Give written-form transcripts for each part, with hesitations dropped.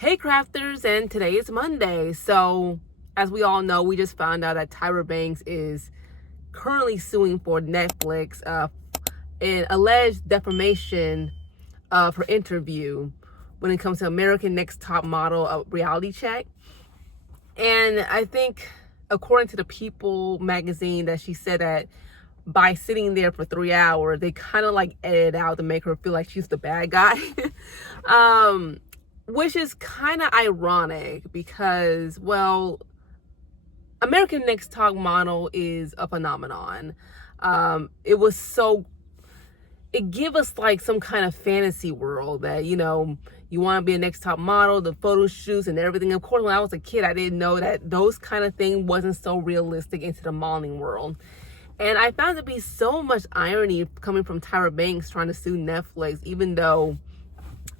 Hey crafters, and today is Monday. So, as we all know, we just found out that Tyra Banks is currently suing for Netflix in alleged defamation of her interview when it comes to American Next Top Model, a reality check. And I think, according to the People magazine, that she said that by sitting there for 3 hours, they kind of like edited out to make her feel like she's the bad guy. Which is kind of ironic because, well, American Next Top Model is a phenomenon. It was so, it gave us like some kind of fantasy world that, you want to be a next top model, the photo shoots and everything. Of course, when I was a kid, I didn't know that those kind of things wasn't so realistic into the modeling world. And I found it to be so much irony coming from Tyra Banks trying to sue Netflix, even though,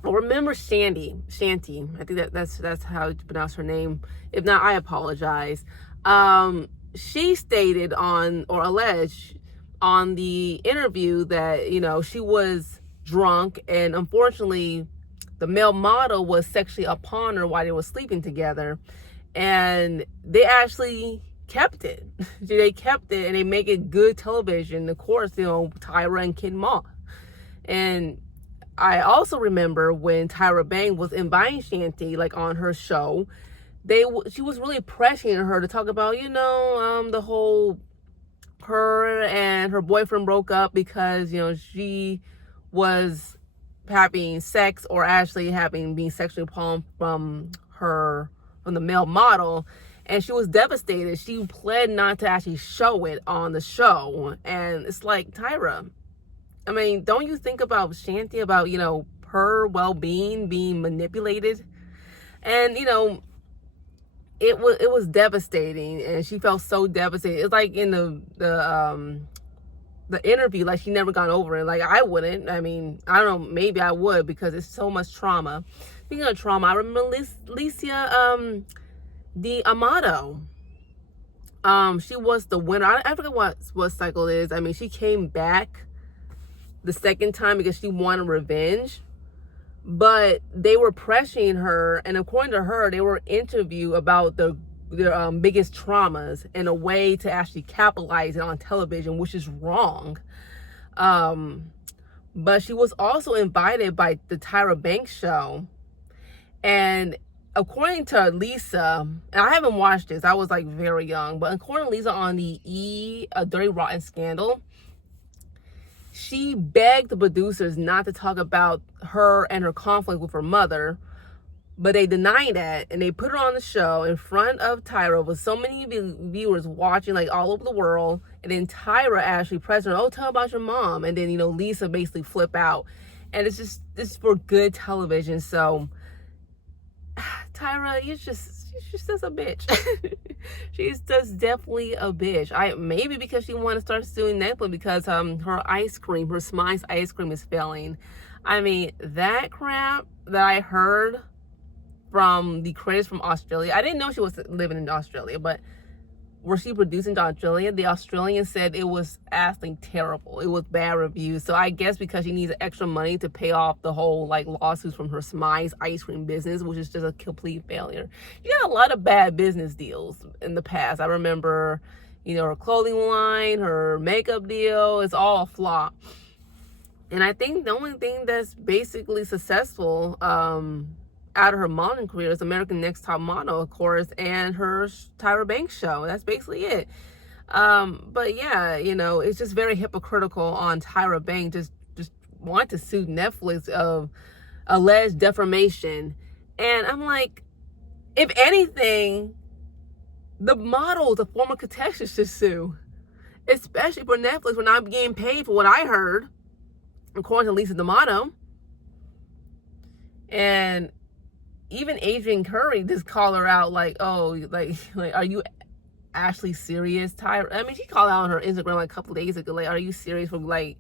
well, remember Shanty, I think that's how you pronounce her name. If not, I apologize. She stated on, or alleged on the interview that, she was drunk, and unfortunately the male model was sexually upon her while they were sleeping together. And they actually kept it. They kept it and they make it good television. Of course, Tyra and Kid Moss. And I also remember when Tyra Banks was inviting Shanty, like on her show, she was really pressuring her to talk about, the whole, her and her boyfriend broke up because, she was having sex, or actually being sexually upon from the male model. And she was devastated. She pled not to actually show it on the show. And it's like, Tyra, I mean, don't you think about Shanty, about, her well-being being manipulated? And, it was devastating, and she felt so devastated. It's like in the interview, like she never got over it. Like I wouldn't. I mean, I don't know, maybe I would, because it's so much trauma. Speaking of trauma, I remember Alicia D'Amato. She was the winner. I forget what cycle it is. I mean, she came back the second time because she wanted revenge, but they were pressuring her, and according to her, they were interviewed about their biggest traumas in a way to actually capitalize it on television, which is wrong. But she was also invited by the Tyra Banks show, and according to Lisa, and I haven't watched this, I was like very young, but according to Lisa on the Dirty Rotten Scandal, she begged the producers not to talk about her and her conflict with her mother, but they denied that, and they put her on the show in front of Tyra with so many viewers watching, like all over the world. And then Tyra actually pressed her, "Oh, tell about your mom." And then, Lisa basically flip out. And it's just, this is for good television. So Tyra, you're just a bitch. She's just definitely a bitch. Maybe because she wanted to start suing Netflix because her Smiles ice cream is failing. I mean, that crap that I heard from the creators from Australia, I didn't know she was living in Australia, but were she producing in Australia? The Australians said it was actually terrible. It was bad reviews. So I guess because she needs extra money to pay off the whole like lawsuits from her Smiles ice cream business, which is just a complete failure. She got a lot of bad business deals in the past. I remember, her clothing line, her makeup deal, it's all a flop. And I think the only thing that's basically successful out of her modeling career is American Next Top Model, of course, and her Tyra Banks show. That's basically it. But yeah, it's just very hypocritical on Tyra Banks just want to sue Netflix of alleged defamation. And I'm like, if anything, the model, the former contestants, should sue, especially for Netflix. When I'm getting paid for what I heard, according to Lisa D'Amato. And even Adrian Curry just called her out, like, "Oh, like, are you actually serious, Tyra?" I mean, she called out on her Instagram like a couple days ago, like, "Are you serious for like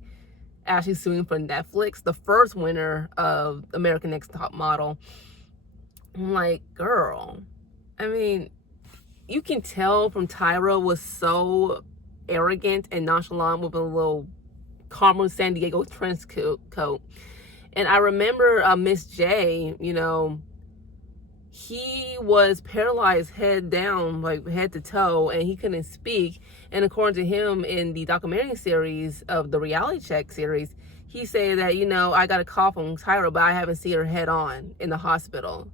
actually suing for Netflix, the first winner of American Next Top Model?" I'm like, girl, I mean, you can tell from Tyra was so arrogant and nonchalant with a little Carmen San Diego trench coat. And I remember Miss J, he was paralyzed head down, like head to toe, and he couldn't speak. And according to him, in the documentary series of the Reality Check series, he said that, you know, I got a call from Tyra, but I haven't seen her head on in the hospital.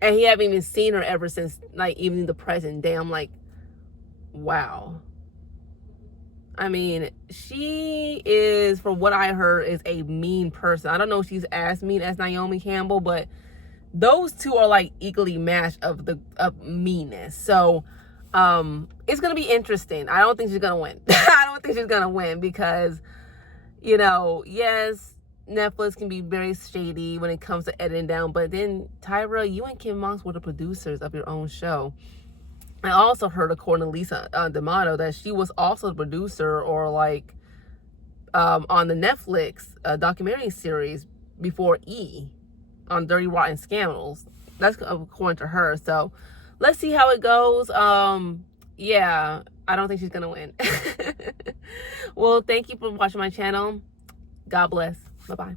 And he haven't even seen her ever since, like, even the present day. I'm like, wow. I mean, she is, from what I heard, is a mean person. I don't know if she's as mean as Naomi Campbell, but those two are like equally matched of meanness. So it's gonna be interesting. I don't think she's gonna win. I don't think she's gonna win because, you know, yes, Netflix can be very shady when it comes to editing down, but then Tyra, you and Kim Monks were the producers of your own show. I also heard, according to Lisa D'Amato, that she was also the producer or like on the Netflix documentary series before E! On Dirty Rotten Scandals. That's according to her. So let's see how it goes. Yeah, I don't think she's gonna win. Well, thank you for watching my channel. God bless. Bye-bye.